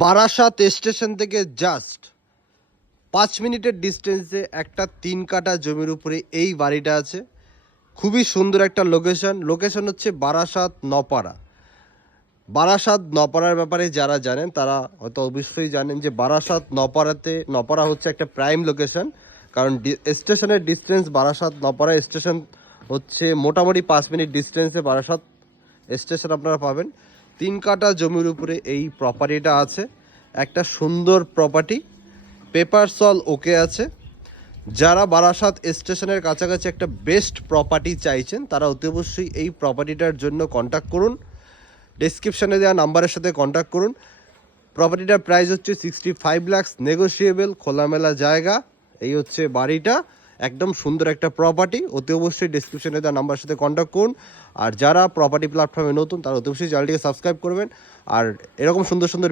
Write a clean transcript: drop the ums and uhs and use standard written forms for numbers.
Barasat station থেকে just 5 মিনিটের ডিস্টেন্সে একটা 3 কাঠা জমির উপরে এই বাড়িটা আছে। খুবই সুন্দর একটা লোকেশন হচ্ছে বারাসাত নপাড়া। বারাসাত নপাড়ার ব্যাপারে যারা জানেন তারা হয়তো অবশ্যই জানেন যে বারাসাত নপাড়া হচ্ছে একটা প্রাইম লোকেশন। কারণ স্টেশনের ডিস্টেন্স বারাসাত নপাড়া স্টেশন হচ্ছে মোটামুটি 5 মিনিট ডিস্টেন্সে বারাসাত স্টেশন আপনারা পাবেন। 3 কাঠা জমির উপরে এই প্রপার্টিটা আছে। একটা সুন্দর প্রপার্টি, পেপারস অল ওকে আছে। যারা বারাসাত স্টেশনের কাছাকাছি একটা বেস্ট প্রপার্টি চাইছেন তারা অতি অবশ্যই এই প্রপার্টিটার জন্য কন্ট্যাক্ট করুন। ডেসক্রিপশানে দেওয়া নাম্বারের সাথে কন্ট্যাক্ট করুন। প্রপার্টিটার প্রাইস হচ্ছে 65 লাখ, নেগোশিয়েবল, খোলামেলা জায়গা। এই হচ্ছে বাড়িটা, একদম সুন্দর একটা প্রপার্টি। অতি অবশ্যই ডেসক্রিপশনে দেওয়া নাম্বারের সাথে কন্ট্যাক্ট করুন। আর যারা প্রপার্টি প্ল্যাটফর্মে নতুন তারা অতি অবশ্যই চ্যানেলটিকে সাবস্ক্রাইব করবেন। আর এরকম সুন্দর সুন্দর